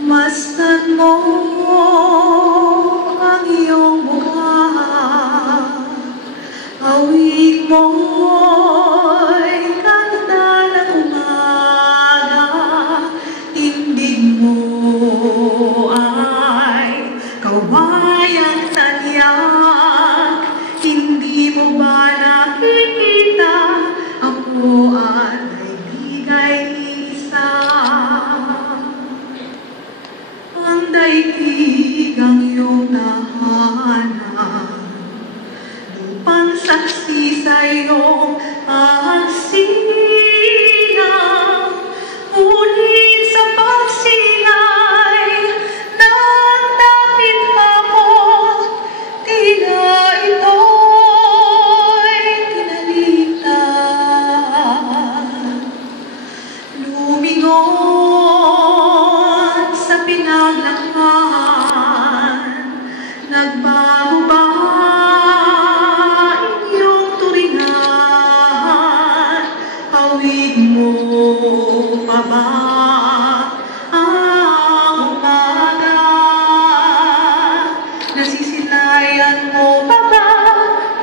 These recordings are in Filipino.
Masdan mo ang iyong mukha, awig mo'y kanta ng umaga, tindig mo ay kawayang taniyak, hindi mo ba nakikita ako ay bigay isa? Ang daigdig ang iyong tahanan, lupang saksi sa iyong pagsilang, ngunit sa pagsilay nagdapit ako, tila ito'y pinalitan. Lumingon sa pinaglakhan, nagbago ba inyong turingan? Awig mo pa ba ang umaga? Nasisilayan mo pa ba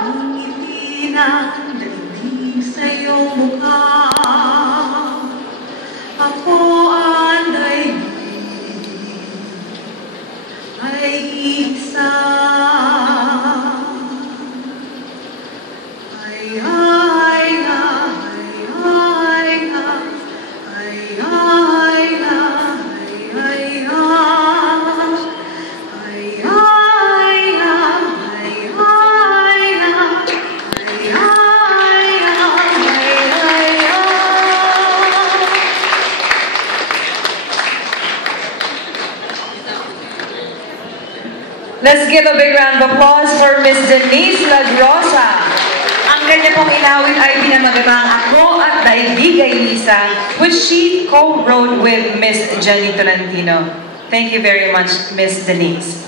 ang ngiti ng daigdig sa iyong mukha? Ako ang daigdig ay isa. Ay, ay, ay, ay, ay, ay, ay, Let's give a big round of applause for Miss Denise Lagrosa. Ang kanya pong inawit ay pinamagatang Ako at Daigdig ay Isa, which she co-wrote with Miss Jenny Tolentino. Thank you very much, Miss Denise.